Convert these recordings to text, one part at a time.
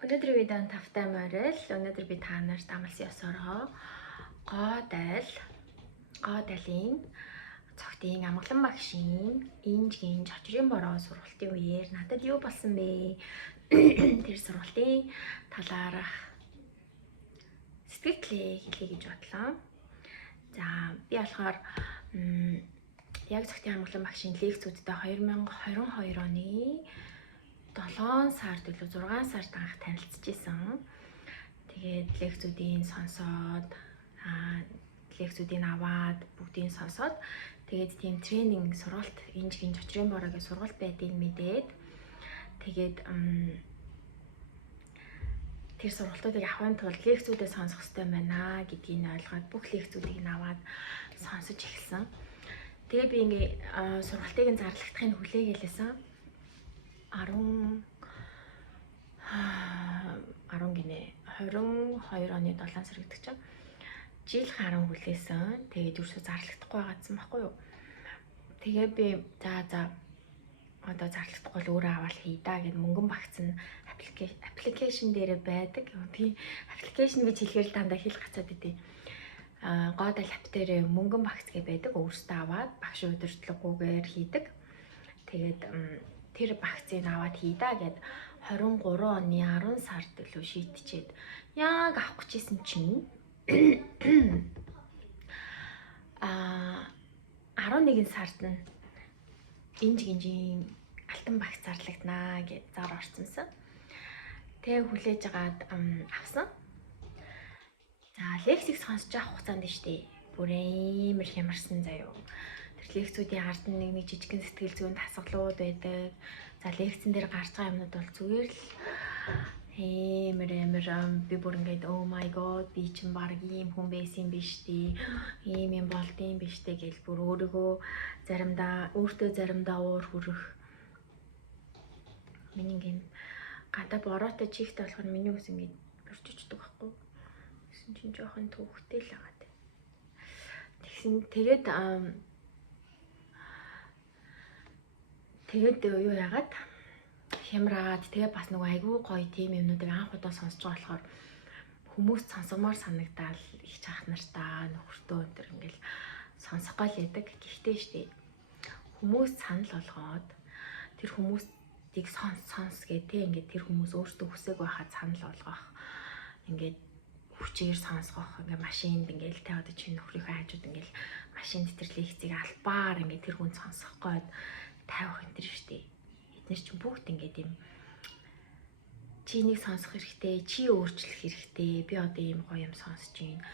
Өнөөдөр видеон тавтай морил. Өнөөдөр би та нарт амлсан ёсороо гоо дайлын цогтын амгалан багшийн инжгийн чочрын бороо сургалтын үеэр надад юу болсон бэ? Тэр сургалтын талаарх сэтгэлээ хэлье гэж бодлоо. За би болохоор яг цогтын амгалан багшийн лекцүүдтэй 2022 оны 7 сард илүү 6 сард анх танилцчихсан. Тэгээд лекцүүдийн сонсоод лекцүүдийг аваад бүгдийг сонсоод тэгээд тийм тренинг сургалт инжгийн чочрын бороогийн сургалт байдгийг мэдээд тэгээд тэр сургалтуудыг авахын тулд лекцүүдээ сонсох хэрэгтэй байна гэдгийг ойлгоод бүх лекцүүдийг аваад сонсож эхэлсэн. Тэгээд би ингээ сургалтыг зарлагдахыг хүлээгээсэн. 22 оны 7 сар гэдэг чинь жил гарan хүлээсэн. Тэгээд юусоо зарлагдахгүй байгаадсан байхгүй юу? Тэгээд би за одоо зарлагдахгүй л өөрөө аваад хий да гэд мөнгөн багцсан аппликейшн дээр байдаг. Тийм аппликейшн гэж хэлэхээр дандаа хэл гацаад идэв. Гоо дайл ап дээр мөнгөн багц гэ байдаг. Өөртөө аваад багш удирдлаггүйгээр хийдэг. Тэгээд тэр багцыг аваад хийдаа гэд 23 оны 10 сард илүү шийдчихэд яг авах гэжсэн чинь 11 сард нь инжийн алтан багц зарлагдана гэж зар орцсонсон. Тэгээ хүлээж агаад авсан. За лекцийг сонсож авах хугацаанд штэ бүр амар хямарсан заяо. Лекцүүдийн ард нэг жижигхэн сэтгэл зүйн дасгалууд байдаг. За лекцэн дээр гарч байгаа юмнууд бол зүгээр л амар би бүр ингээд oh my god би чинь баг ийм хүн байсан биш тий. Ийм юм болдсон биш тий гэж бүр өөртөө заримдаа уур хүрэх. Миний ингээд гадаа бороотой чихтэй болохоор миний ус ингээд бөрчөждөг байхгүй. Гэсэн чинь жоохон төвхтэй л байгаа. Тэгээд юу яагаад хямраад тэгээ бас нөгөө айгүй гоё тийм юмнуудыг анх удаа сонсож байгаа болохоор хүмүүс сонсомоор санагдаад их чахт нартаа нөхөртөө өнтер ингээл сонсохгүй л яадаг. Гэхдээ штэ хүмүүс санал болгоод тэр хүмүүсийг сонс гэдэг ингээд тэр хүмүүс өөртөө хүсэж байхад санал болгох ингээд хүчээр сонсгох ингээд машинд ингээл тэ одоо чи нөхрийнхөө хажууд ингээл машинд тэр лекцийг албаар ингээд тэр хүн сонсох гээд тавих энэ төр штэ. Эднэр чинь бүгд ингээд юм чинийг сонсох хэрэгтэй, чи өөрчлөх хэрэгтэй. Би одоо ийм гоё юм сонсож байна.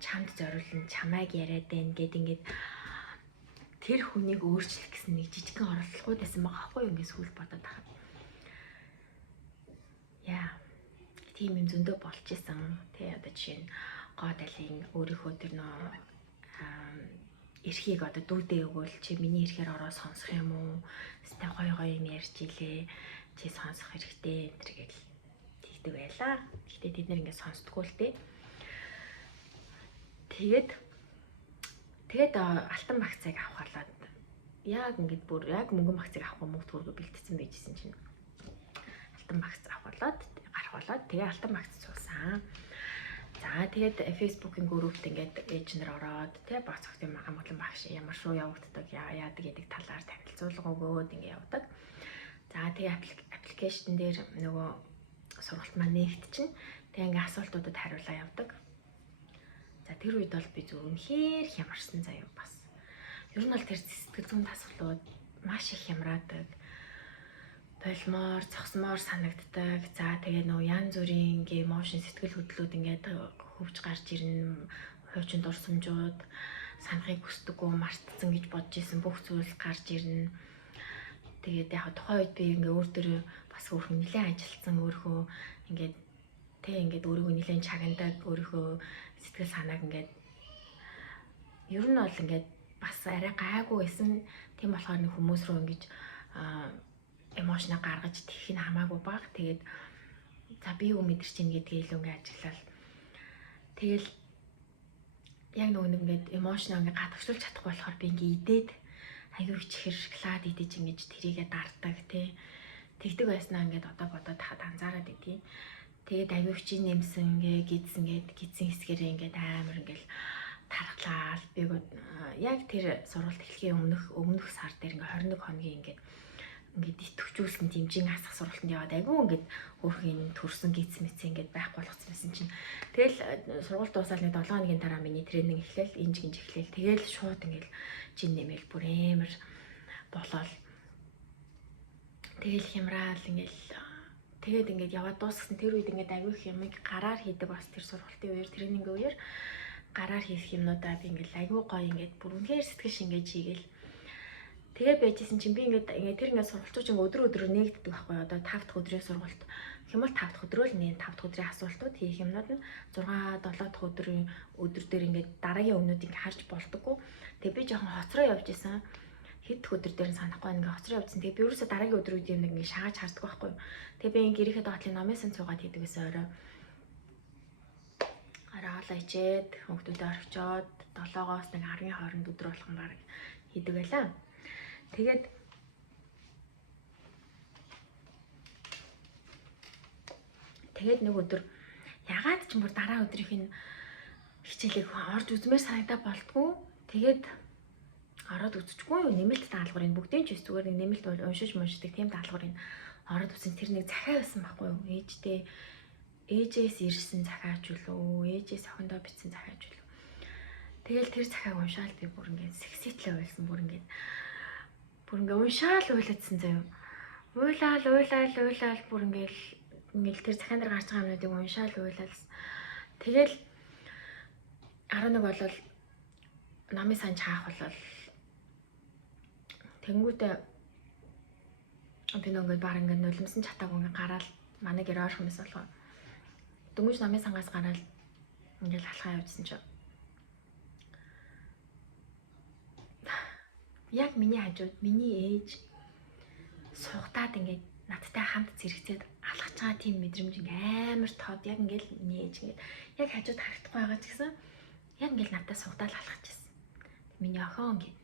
Чамд зориулна, чамайг яриад байна гэд ингээд тэр хүнийг өөрчлөх гэсэн нэг жижигхэн оролдлогууд байсан байгаа байхгүй юу ингээд сүүл бодоод тахад. Яа. Тийм юм зөндөө болж исэн. Тэ одоо жишээ нь гоо дайлын өөрийнхөө тэр нөө эрхийг одоо дүүдээ өгвөл чи миний эрхээр ороо сонсох юм уу? Эсвэл гоё юм ярьж илээ. Чи сонсох хэрэгтэй энэ гэж тэгдэг байлаа. Гэхдээ тэд нэр ингээд сонсдгоо л дээ. Тэгээд алтан багцыг авахлаад яг ингээд бүр яг мөнгөн багцыг авах мөнгө төргө бэлтгэсэн байжсэн чинь алтан багц авахлаад гарах болоод тэгээ алтан багц суулсан. За тэгээд Facebook-ийн группт ингээд эйжнэр ороод тий багцохтын амгалан багш ямар шоу явагддаг яадаг гэдэг талаар танилцуулга өгөөд ингээд явдаг. За тэгээ аппликейшн дээр нөгөө сургалт маань нэгтчин тэгээ ингээд асуултуудад хариулаа явдаг. За тэр үед бол би зөвхөн хямарсан заяа бас. Ер нь бол тэр сэтгэл зүйн дасгалууд маш их хямраадаг. Болмоор, цогсмоор санагддаг. За тэгээ нөө янз бүрийн эмошн сэтгэл хөдлөлүүд ингээд хөвж гарч ирнэ. Хуучин дурсамжууд, санахыг хүсдэггүй, мартцсан гэж бодож исэн бүх зүйл гарч ирнэ. Тэгээд яг тухайн үед би ингээд өөр төрөө бас өөрхөн нэлээд ажилтсан өөрхөө ингээд өөрийгөө нэлээд чагнадаг, өөрийнхөө сэтгэл санааг ингээд ер нь бол ингээд бас арай гайгүй байсан. Тийм болохоор нэг хүмүүс рүү ингэж эмошноо гаргаж тэгэх нь хамаагүй баг. Тэгээд за би юу мэдэрч ийн гэдгийг илүү ингээд ажиглал. Тэгэл яг нөгөө нэг ингээд эмошноо ингээд гадагшуулж чадахгүй болохоор би ингээд идээд аюу ичихэр шоколад идэж ингэж тэрийгээ дарддаг тий. Тэгдэг байснаа ингээд одоо бодоод хахад анзаараад идэв. Тэгээд аягүй хүчийн нэмсэн ингээ гидсэн хэсгэрээ ингээд амар ингээл тархлаа. Би яг тэр сургалт эхлэхийн өмнөх сар дээр ингээ 21 хоногийн ингээд идэвхжүүлсэн дэмжин асах сургалтанд яваад айгүй ингээд өөрхийн төрсөн гидс мэт ингээд байхгүй болгоцсон байсан чинь тэгэл сургалт дуусаад нэг 7 хоногийн дараа миний тренинг эхлээл инж эхлээл тэгэл шууд ингээд жин нэмэл бүр амар болоод тэгэл хямраал ингээл тэгээд ингээд яваад дуусгасан тэр үед ингээд аягүй их юмыг гараар хийдэг бас тэр сургалтын үеэр тренингийн үеэр гараар хийх юмнуудаа би ингээд аягүй гоё ингээд бүр үнээр сэтгэл шингээж хийгээл тэгээ байжсэн чинь би ингээд тэр ингээд сургалтууд ингээд өдрөөр нээгддэг байхгүй одоо 5 дахь өдрийн сургалт гэх юм бол 5 дахь өдрөө л 5 дахь өдрийн асуултууд хийх юмнууд нь 6 7 дахь өдөр дээр ингээд дараагийн өмнөд ингээд харж болдоггүй. Тэгээ би жоохон хоцроо явж исэн. Хэд дэх өдөр дээр нь санахгүй ингээд хоцроо явжсэн. Тэгээ би ерөөсө дараагийн өдрүүд юм ингээд шааж харддаг байхгүй. Тэгээ би ингээд ирэхэд доотлын номын цугаад хийдэг гэсэн орой. Араалаа ичээд хүүхдүүдэд орхичоод 7-оос нэг 10-ийн хооронд өдөр болгон баг хийдэг байлаа. Тэгээд нэг өдөр ягаад ч бүр дараа өдрийнх нь хичээлийг орж үзмээр санагдаа болтгоо. Тэгээд ороод үзчихгүй юу нэмэлт даалгаврын бүгдийн ч зүгээр нэг нэмэлт уншиж муншдаг тийм даалгаврын ороод үзсэн тэр нэг захиа байсан байхгүй юу? Ээжээс ирсэн захиач үлээ, ээжээс охиндоо бичсэн захиач үлээ. Тэгэл тэр захиаг уншаал би бүр ингээд секситлээ байсан бүр ингээд уншаал уйлаадсан заяа. Уйлаал бүр ингээл тэр захиан дээр гарч байгаа юмнуудыг уншаал уйлаалсан. Тэгэл 11 болол намын санж хаах болол тэнгүүтээ би нөгөө баг ингээд нулимсан чатааг ингээд гараал манай гэр орох юмс болохоо дөнгөж намын сангаас гараал ингээд алхаа явжсэн чинь яг миний хажууд миний ээж суугатаад ингээд надтай хамт зэрэгцээд алхаж байгаа тийм мэдрэмж амар тод яг ингээд миний ээж ингээд яг хажууд харагдахгүй байгаа ч гэсэн яг ингээд надтай суугатаад алхаж ирсэн. Миний охин ингээд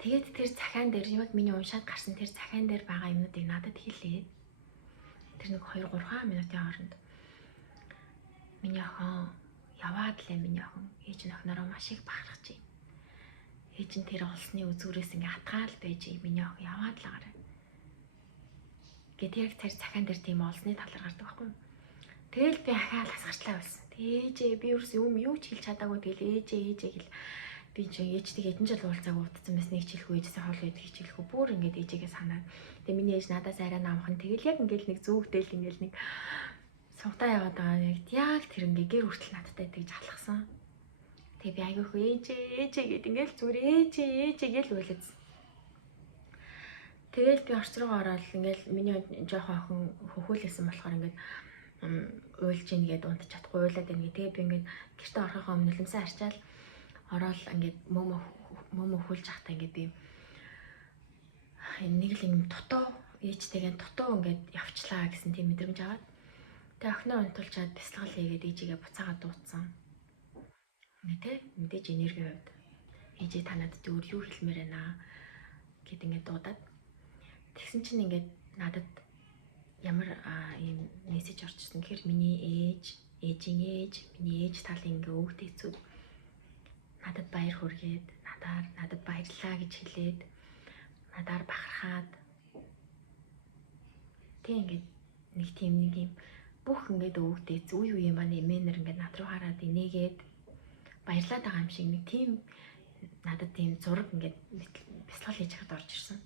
тэгээд тэр захиан дээр яг миний уншаад гарсан тэр захиан дээр байгаа юмнуудыг надад хэлээд тэр нэг 2-3 минутын хооронд миний охин яваад лээ миний охин ээж нь охинороо маш их бахархаж байна. Ээж нь тэр олсны үзүүрээс ингээ хатгаал байж миний охин яваад л гараа. Гэт яг тэр захиан дээр тийм олсны талаар гардаг байхгүй. Тэгэл би ахаал хасгарчлаа болсон. Ээжээ би юу ч хэлж чадаагүй тэгэл ээжээ гэл би ч ээжтэйг хэдэн жил уулзаагүй утсан байсныг хичээлгүй ээжсээ хоол идэх хичээлгүй бүр ингээд ээжигээ санаад. Тэгээ миний ээж надаас арай намхан тэгэл яг ингээд нэг зүүгдэл ингээд нэг сувтаа яваад байгаа яг тэр ингээ гэр хүртэл надтай тэгж алхсан. Тэгээ би айгүйх ээжээ гэд ингээл зүгээр ээжээ гэл уйлаадсан. Тэгэл би орц руу ороод ингээл миний жоохон охин хөхүүлсэн болохоор ингээд уйлж ийн гэд унтж чадахгүй уйлаад байна. Тэгээ би ингээд гэртээ орохоо өмнө нулимсаа арчаал ороод ингээд мөмө хөлж ахтаа ингээд би нэг л юм дутуу ээжтэйгээ дутуу ингээд явчлаа гэсэн тийм мэдрэмж аваад тэгээ охиноо унтуулчаад бясалгал хийгээд ээжигээ буцаагаад дуудсан. Тэ мэдээж энерги хувьд ээжээ танад зөвөр юу хэлмээр байна гэд ингээд дуудаад тэгсэн чинь ингээд надад ямар ийм мессеж орж ирсэн гэхээр миний ээжийн ээж миний ээж талын ингээ өвгт эцүүд надад баяр хүргээд надад баярлалаа гэж хэлээд надаар бахархаад тэг ингээд нэг юм бүх ингээд өвгт эц үе маань эмээнэр ингээд над руу хараад инээгээд баярлаад байгаа юм шиг нэг тийм надад тийм зураг ингээд бясалгал хийж хад орж ирсэн.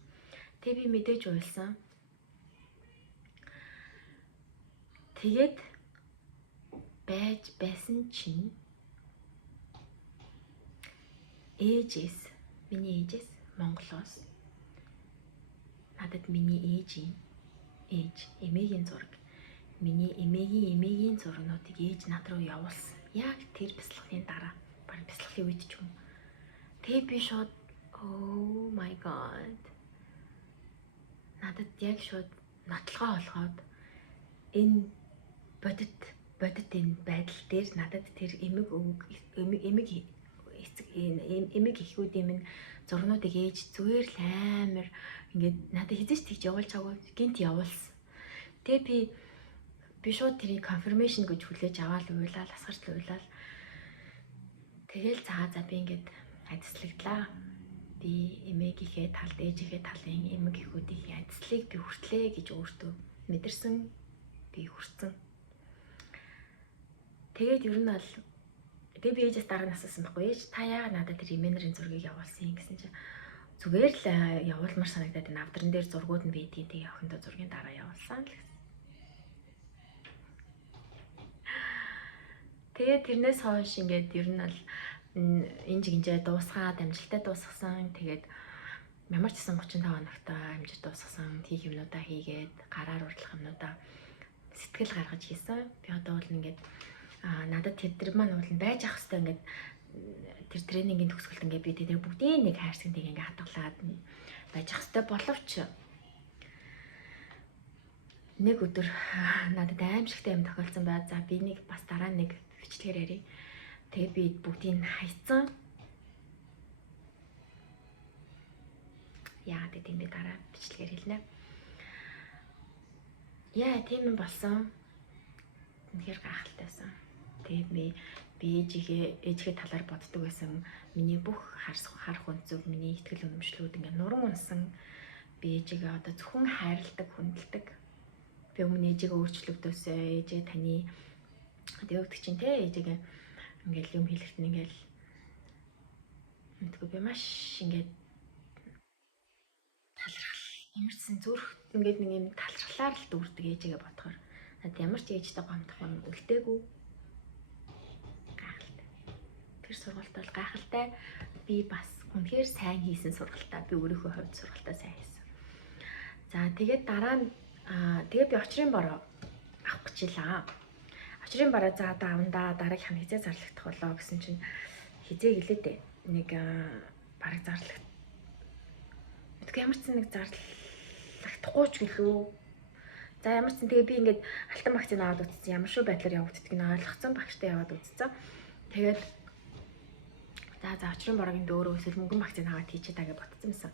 Тэгээ би мэдээж уйлсан. Тэгээд байсан чинь миний ээжээс Монголоос надад миний эмээгийн зураг миний эмээгийн зургнуудыг ээж над руу явуулсан. Яг тэр бясалгалын дараа бараг бясалгалын үед ч юм. Тэгээ би шууд oh my god надад яг шууд нотлогоо олгоод энэ бодит энэ байдал дээр надад тэр эмэг ихүүдийн минь зурнуудыг ээж зүгээр л амар ингээд надад хизээч тэгж явуулж байгаагүй гинт явуулсан. Тэгээ би би шууд тэрийг confirmation гэж хүлээж аваад уйлал асгарч уйлал. Тэгэл за би ингээд ажислагдлаа. Би эмээгийнхээ талд, ээжийнхээ талын эмэг ихүүдийн ажислыг би хүртлээ гэж өөртөө мэдэрсэн. Би хүрсэн. Тэгээд ер нь бол тэгээ би ээжээс дараа нь асуусан байхгүй ээж та яагаад надад тэр эмээнэрийн зургийг явуулсан юм гэсэн чинь зүгээр л явуулмар санагдаад энэ авдран дээр зургууд нь байдгийг тэгээ охиндоо зургийн дараа явуулсан л гэсэн. Тэгээд тэрнээс хойш ингээд ер нь бол энэ жигнжээ дуусгаад амжилттай дуусгасан. Тэгээд ямар ч гэсэн 35 хоногтой амжилт дуусгасан. Хийх юмнуудаа хийгээд гараар урдлах юмнуудаа сэтгэл гаргаж хийсэн. Би одоо бол ингээд надад тэр маань бол байж ах хэвээр ингээд тэр тренингийн төгсгөлт ингээд би тэр бүгдийн нэг хайрцаг тийг ингээд хадгалаад байж ах хэвээр боловч нэг өдөр надад аимшигтай юм тохиолдсон бай. За би нэг бас дараа нэг бичлэгээр ярив. Тэгээд би бүгдийг хайцсан. Яа гэдэг би дараа бичлэгээр хэлнэ. Яа тийм юм болсон. Үнэхээр гайхалтайсан. Тэгээд би ээжийнхээ талаар боддог байсан. Миний бүх харах өнцөг, миний итгэл үнэмшлүүд ингээд нуран унсан. Би ээжигээ одоо зөвхөн хайрладаг, хүндэлдэг. Би өмнө ээжигээ өөрчлөгдөөсөө ээжээ таны одоо өгдөг чинь те ээжигээ ингээл юм хэлэхэд ингээл мэдгүй би маш ингээд талархал ямарчсан зүрх ингээд нэг юм талархлаар л дүүрдэг ээжигээ бодохоор надад ямар ч ээжтэй гомдох юм үлдээгүй гайхалтай. Тэр сургалт бол гайхалтай. Би бас үнэхээр сайн хийсэн сургалтаа. Би өөрийнхөө хувьд сургалтаа сайн хийсэн. За тэгээд дараа нь тэгээд би очрын бороо авах гэж илаа. Очрын бороо за давандаа дараагийн хизээ зарлагдах болоо гэсэн чинь хизээ гэлээ дээ. Нэг бараг зарлагдах. Мэдгүй ямар ч нэг зарлагдахгүй ч гэлөө. За ямар ч тэгээ би ингээд алтан вакцины аваад үзсэн. Ямар шүү байдлаар явагддгийг нь ойлгоцсон. Багштай яваад үзсэн. Тэгээд за очрын бороогийн дөөрөө эсвэл мөнгөн вакцины аваад хийчээ та гэж бодсон юмсан.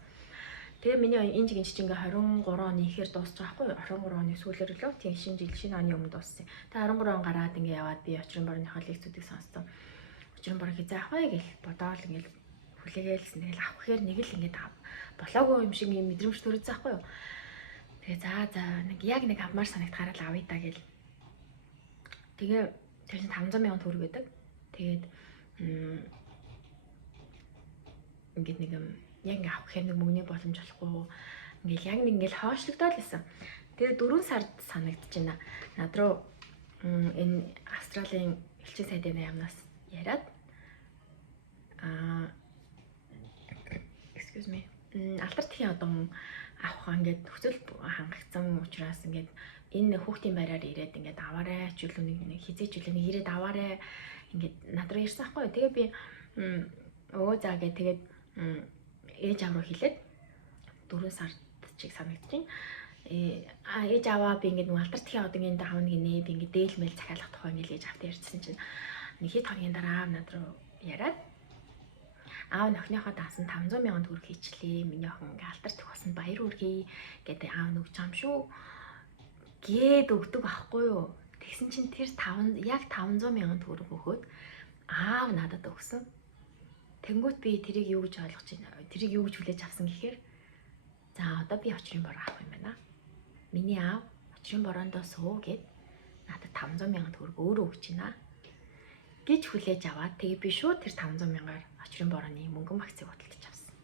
Тэгээ миний энэ жигэн чинь ингээ 23 оны ихээр дуусчих байхгүй юу? 23 оны сүүлээр лөө тийм шинэ оны өмнө дууссан. Тэгээ 13 он гараад ингээ яваад би очрын борооныхоо лекцүүдийг сонссон. Очрын бороо хизээ авах вэ гэл бодоол ингээл хүлээгээл тэгэл авах гэхээр нэг л ингээ болоогүй юм шиг юм мэдрэмж төрөйцсөн байхгүй юу? Тэгээ за нэг яг нэг авмаар санагдахаараа л авъя та гэл. Тэгээ тэр чинь 500 сая төгрөг байдаг. Тэгээд ингээд нэг юм яг ингээ авах гэхээр нэг мөнгөний боломж олохгүй ингээл яг нэг ингээл хоошлогдоод лсэн. Тэгээ 4 сард санагдаж байна. Над руу энэ Австралийн элчин сайдын яамнаас яриад excuse me алтартхийн одон авах ингээд нөхцөл хангагдсан учраас ингээд энэ хүүхдийн байраар ирээд ингээд аваарэ чөлөө нэг хизээч үлээ нэг ирээд аваарэ ингээд над руу ирсэн ахгүй. Тэгээ би за гэ тэгээд ээж аав руу хэлээд 4 сард чиг санагдаж байна. Ээж аваа би ингээд алтартхийн одонгийн давна гинэ би ингээд дээлмэл захиалах тухай ингээд ээж авт ярьсан чинь нэг хэд хоногийн дараа аав над руу яриад аав охиныхоо даасан 500 сая төгрөг хийчлээ. Миний охин ингээд алтарт төгсөн баяр үргэе гэдэг аав нүгж юм шүү гээд өгдөг байхгүй юу. Тэгсэн чинь тэр яг 500 сая төгрөг өгөөд аав надад өгсөн. Тэнгүүт би тэрийг юу гэж ойлгож байна? Тэрийг юу гэж хүлээж авсан гэхээр за одоо би очрын бороо авах юм байна. Миний аав очрын бороондоо суу гэд надад 500 сая төгрөг өөрөө өгч байна гэж хүлээж аваад тэгээ би шууд тэр 500 саягаар очрын борооны мөнгөн вакцыг худалдаж авсан.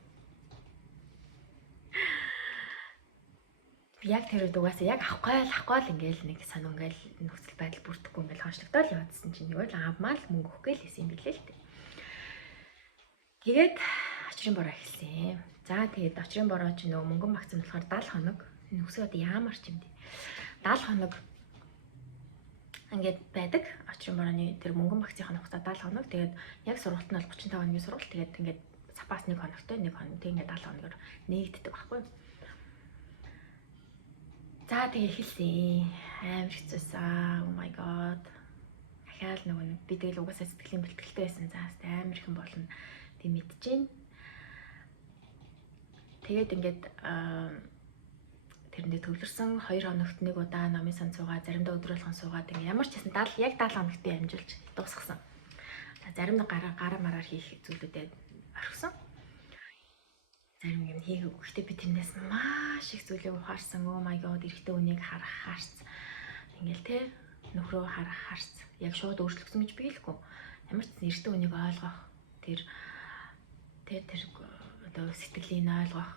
Би яг тэр угаасаа яг авахгүй л ингээл нэг санаа ингээл нөхцөл байдал бүрдэхгүй ингээл хоншлогдоод яваадсэн чинь юу л аавмаа л мөнгө өгөх гээл хэлсэн юм билээ л дээ. Тэгээд очрын бороо эхэлсэн. За тэгээд очрын бороо ч нөгөө мөнгөн вакцин болохоор 70 хоног нөхсөө одоо яамар ч юм дээ. 70 хоног ингээд байдаг. Очрын борооны тэр мөнгөн вакцины хугацаа 70 хоног. Тэгээд яг сургалт нь бол 35 хоногийн сургалт. Тэгээд ингээд запас 1 хоногтой 1 хоног тэгээд ингээд 70 хоногоор нээгддэг байхгүй. За тэгээд эхэлсэн. Амар хэцүүсэн. Oh my god. Ахаал нөгөө би тэгэл угаасаа сэтгэлийн бэлтгэлтэй байсан. За амар ихэн болно. Би мэдчихээн. Тэгээд ингээд тэрэндээ төвлөрсөн 2 хоногт нэг удаа намын сан цугаа, заримдаа өдөр болгон суугаад ингээ ямар ч гэсэн яг 70 хоногт би амжуулж дуусгасан. Зарим нэг гараа мараар хийх зүйлүүдэд орхисон. Зарим юм хийгээгүй. Гэхдээ би тэрнээс маш их зүйлийг ухаарсан. Oh my god, эрэгтэй хүнийг харах. Ингээл те нөхрөө харах. Яг шууд өөрчлөгдсөн гэж би хэлэхгүй. Ямар ч эрэгтэй хүнийг ойлгох, тэр одоо сэтгэлийг ойлгох,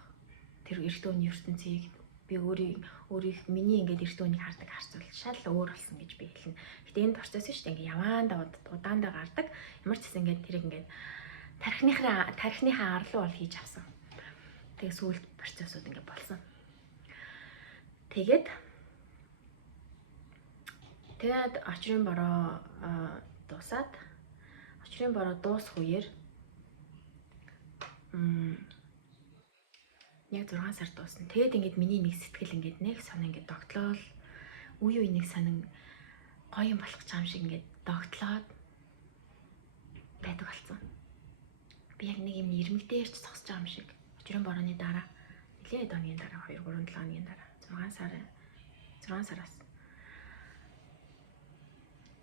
тэр эрэгтэй хүний ертөнцийг би өөрийг миний ингээд эрэгтэй хүнийг хардаг харцвал шал өөр болсон гэж би хэлнэ. Гэтэ энэ процесс шүү дээ. Ингээ яваандаа удаандаа гардаг. Ямар ч гэсэн ингээд тэрийг ингээд тархиныхаа арлуу бол хийж авсан. Тэгээ сүүлд процессууд ингээд болсон. Тэгээд очрын бороо дуусаад очрын бороо дуусах үеэр яг 6 сар дуусна. Тэгээд ингээд миний нэг сэтгэл ингээд нэг сонин ингээд догтлол үе нэг сонин гоё юм болох ч юм шиг ингээд догтлоод байдаг болсон. Би яг нэг юм ирмэгдээрч зогсож байгаа юм шиг. Очрын борооны дараа нэлээд өдрийн дараа 2 3 7 өдрийн дараа 6 сараас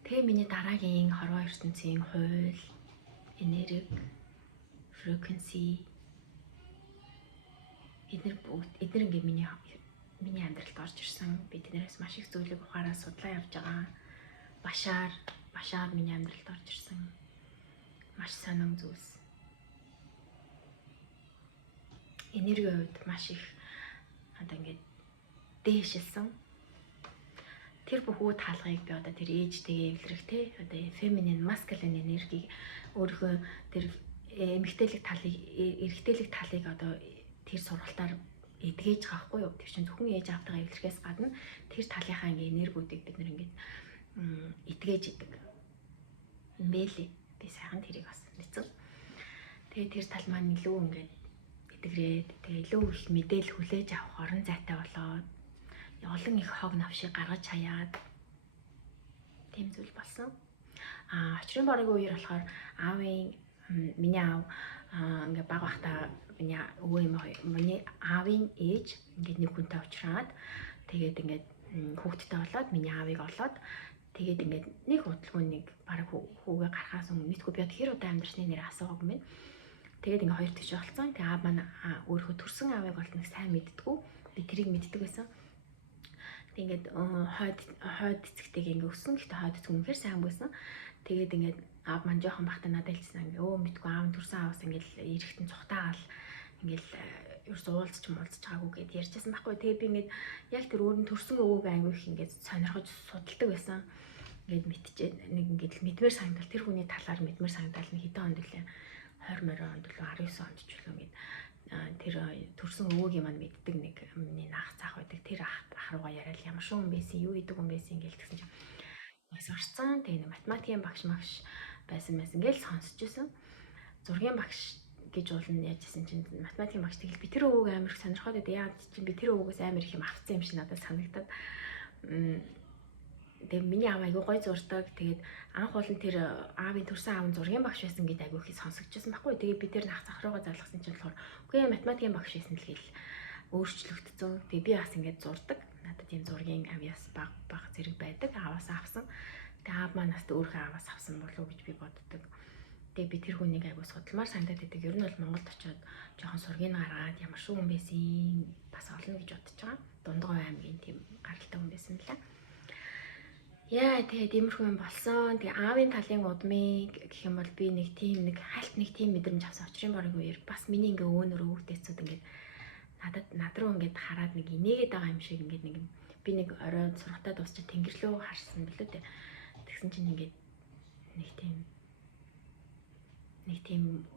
тэгээ миний дараагийн хорвоо ертөнцийн хууль, энерги, frequency эдгээр ингээд миний амьдралд орж ирсэн. Би тэднээс маш их зүйлийг ухаараа судлаа явж байгаа. Башаар миний амьдралд орж ирсэн. Маш сонин зүйлс. Энергийн хувьд маш их одоо ингээд дээшилсэн. Тэр бүхүү таалгыг би одоо тэр ээжтэйгээ эвлэрэх те одоо feminine masculine энергийг өөрийнхөө тэр эмэгтэйлэг талыг одоо тэр сургалтаар эдгэж байгаа хгүй юу. Тэр чинь зөвхөн ээж аавтайгаа эвлэрхээс гадна тэр талынхаа ингээ энергиудыг бид нэр ингээд эдгэж идэг юм бэлээ. Би сайхан тэрийг бас мэдсэн. Тэгээ тэр тал маань илүү ингээд эдгрээд тэгээ илүү их мэдээлэл хүлээж авах орон зайтай болоод олон их хог навшиг гаргаж хаяад тийм зүйл болсон. Очрын бороогийн үеэр болохоор миний аав ингээ баг бахта миний аавын ээж ингээд нэг хүнтэй уулзраад тэгээд ингээд хүүхдтэй болоод миний аавыг олоод тэгээд ингээд нэг удалгүй бараг хүүгээ гарахаас өмнө мэдгүй би хэр удаа амьдрсны нэр асуугаагүй юм. Тэгээд ингээ хоёр төч болцсон. Тэгээд аав маань өөрөө төрсөн аавыг бол нэг сайн мэддэггүй. Би тэрийг мэддэг байсан. Тэгээд хойд эцэгтэйг ингээ өссөн. Гэхдээ хойд эцэг үнэхээр сайн байсан. Тэгээд ингээ аав маань жоохон бахта надад хэлсэн ингээ мэдгүй аав төрсөн ааваас ингээл эрэхтэн цухтаагаал ингээл ерөөс уулзч байгаагүй гэд ярьжсэн байхгүй. Тэгээд би ингээд яг тэр өөр нь төрсөн өвөөг ангих ингээд сонирхож судалдаг байсан. Ингээд мэдчихээ нэг ингээд мэдмээр санагдал тэр хүний талаар мэдмээр санагдал нэг хэдэн онд үлээ 20 онд үлээ 19 онд ч үлээ ингээд тэр төрсөн өвөөгийн маань мэддэг нэг миний наах цаах байдаг. Тэр ах руугаа яриад ямар шуун байсан, юу идэг юм байсан ингээл тэгсэн чинь бас орцсон. Тэгээ математикийн багш байсан ингээл сонсч байсан. Зургийн багш гэж уулна яажсэн чинь математикийн багш тэгэл би тэр өвөөг амар их сонирхоод байдаг. Яагаад чинь би тэр өвөөгөөс амар их юм авцсан юм шиг надад санагдаад. Тэгээ миний аав айгуу гой зурдаг. Тэгээд анх бол тэр аавын төрсэн аав нь зургийн багш байсан гэдээ айгуу их сонсогдчихсан байхгүй. Тэгээ би тэр нах захруугаа залгасан чинь болохоор үгүй математикийн багш байсан л гээл өөрчлөгдсөн. Тэгээ би бас ингээд зурдаг. Надад тийм зургийн авьяас баг зэрэг байдаг. Ааваас авсан. Тэгээ аав маань бас өөрхөн ааваас авсан болов уу гэж би боддог. Тэгээ би тэр хүнийг айгуу судалмаар санагдаад байдаг. Ер нь бол Монголд очиод жоохон сургийг гаргаад ямар шүү хүн байсан бас олно гэж бодож байгаа. Дундгой аймгийн тийм гаралтай хүн байсан лээ. Яа тэгээд иймэрхүү юм болсон. Тэгээ аавын талын удмыг гэх юм бол би нэг тийм мэдрэмж авсан. Очрын бороогийн үеэр бас миний ингээ өвөнөр өвгдээцүүд ингээд над руу ингээд хараад нэг инээгээд байгаа юм шиг ингээд нэг би нэг орой сургалтаа дуусчаад тэнгэр рүү харсан билүү дээ. Тэгсэн чинь ингээд нэг тийм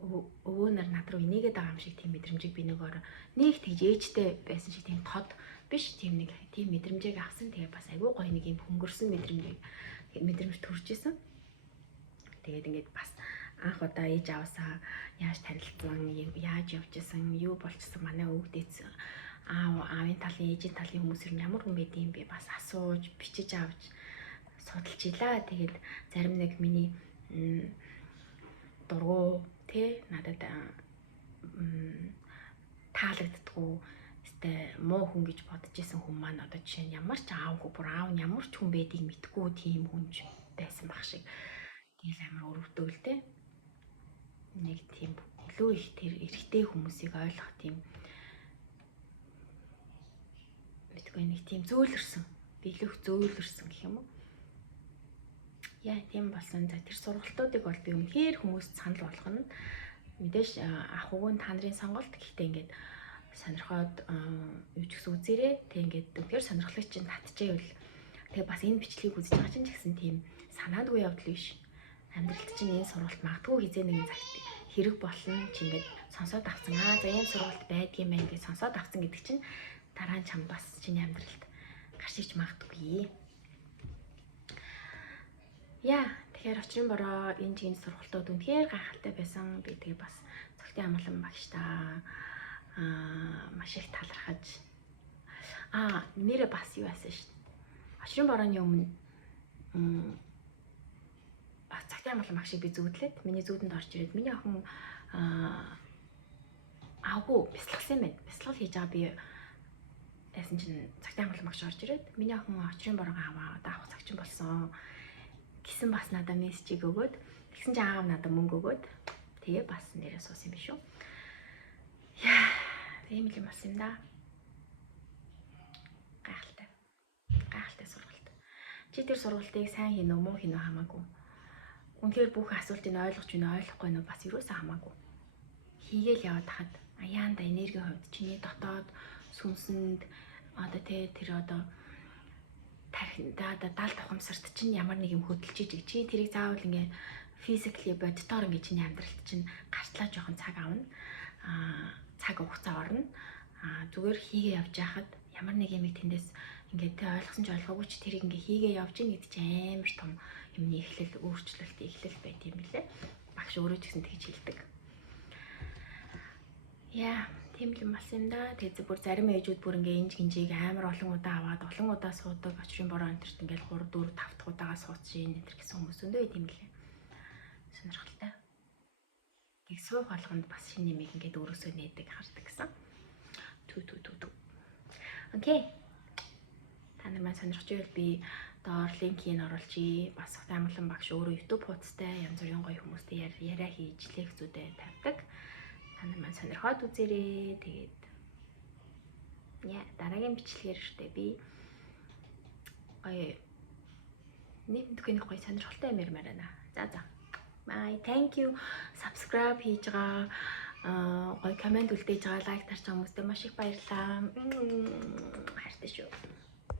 өвөөнөр над руу инээгээд байгаа юм шиг тийм мэдрэмжийг би нэг орой нэг тэгж ээжтэй байсан шиг тийм тод биш тийм мэдрэмжийг авсан. Тэгээ бас айгүй гоё нэг юм хөнгөрсөн мэдрэмж төрж исэн. Тэгээд ингээд бас анх удаа ээж аваасаа яаж танилцсан, яаж явж исэн, юу болчихсон манай өвгдээц аавын талын ээжийн талын хүмүүс ямар хүн байдгийг би бас асууж, бичиж авч судалж илаа. Тэгээд зарим нэг миний дургу надад таалагддаггүй өстэй муу хүн гэж бодож исэн хүн маань одоо жишээ нь ямар ч аав хөө бүр аав нь ямар ч хүн байдгийг мэдгүй тийм хүн байсан баг шиг. Тэгэл амар өрөвдөөлтэй. Нэг тийм илүү их тэр эрэгтэй хүмүүсийг ойлгох тийм мэдгүй нэг тийм зөөлрсөн. Билүүх зөөлрсөн гэх юм уу? Яа тийм болсон. За тэр сургалтуудыг бол би үнэхээр хүмүүст санал болгоно. Мэдээж ах ууг нь та нарын сонголт. Гэхдээ ингээд сонирхоод юу ч гэсэн үзээрэй. Тэг ингээд үнэхээр сонирхлыг чинь татчихвэл тэгээ бас энэ бичлэгийг үзэж байгаа чинь ч гэсэн тийм санаандгүй явдал биш. Амьдралд чинь энэ сургалт магадгүй хизээ нэгэн цагт хэрэг болно чи ингээд сонсоод авсан. За ийм сургалт байдгийм байх гэж сонсоод авсан гэдэг чинь дараа нь чамд бас чиний амьдралд гарч иж магадгүй. Яа, тэгэхээр очрын бороо энэ жигний сургалтууд үнэхээр гайхалтай байсан. Би тэгээ бас цогтын амгалан багштаа маш их талархаж нэрээ бас юу байсан шүү дээ. Очрын борооны өмнө цогтын амгалан багшийг би зүүдлээд миний зүүдэнд орж ирээд миний охин аагүй бясалгасан юм байна. Бясалгал хийж байгаа би яасан чинь цогтын амгалан багш орж ирээд миний охин очрын бороогоо аваад авах цагчин болсон гэсэн бас надад мессежийг өгөөд тэгсэн чинь аав надад мөнгө өгөөд тэгээ бас нэрээ суусан юм биш үү. Яа, тийм л юм болсон юм да. Гайхалтай сургалт. Чи тэр сургалтыг сайн хийнэ үү, муу хийнэ үү хамаагүй. Үнэхээр бүх асуултыг ойлгож байна уу, ойлгохгүй нь бас юусаа хамаагүй. Хийгээл яваад хаад аяанда энергийн хувьд чиний дотоод сүнсэнд одоо тэр одоо тархиндаа даал тухамсарт чинь ямар нэг юм хөдөлж иж чи тэрийг заавал ингээ физикли боддоор ингээ чиний амьдралд чинь гартлаа жоохон цаг авна. Цаг хугацаа орно. Зүгээр хийгээ явж байхад ямар нэг юм тэндээс ингээд ойлгосон ч ойлгоогүй ч тэрийг ингээ хийгээ явж ийн гэдэг чинь амар том юмны эхлэл өөрчлөлт байт юм билээ. Багш өөрөө ч гэсэн тэгж хэлдэг. Яа, тийм л юм болсон юм да. Тэгээд бүр зарим ээжүүд бүр ингээ энэ гинжийг амар олон удаа аваад олон удаа суудаг. Очрын бороо энтерт ингээл 3 4 5 дахь удаага суудчихин энэ гэсэн хүмүүс өндөө тийм лээ. Сонирхолтой. Тэг суух болгонд бас шинэ нэмийг ингээд өөрөөсөө нээдэг хардаг гэсэн. Тү. Окей. Та нар маань сонирхож байвал би доор линкийг оруулъя. Бас цогтын амгалан багш өөрөө YouTube хуудастай янз бүрийн гоё хүмүүстэй яриа хийж лекцүүдэд тавьдаг. Та нар маань сонирхоод үзээрэй. Тэгээд дараагийн бичлэгээр ихтэй би гоё нийтдээ гоё сонирхолтой юм ярмаар байна. За. Bye. Thank you. Subscribe хийж байгаа гоё комент үлдээж байгаа, лайк тарж байгаа хүмүүстээ маш их баярлалаа. Хайртай шүү.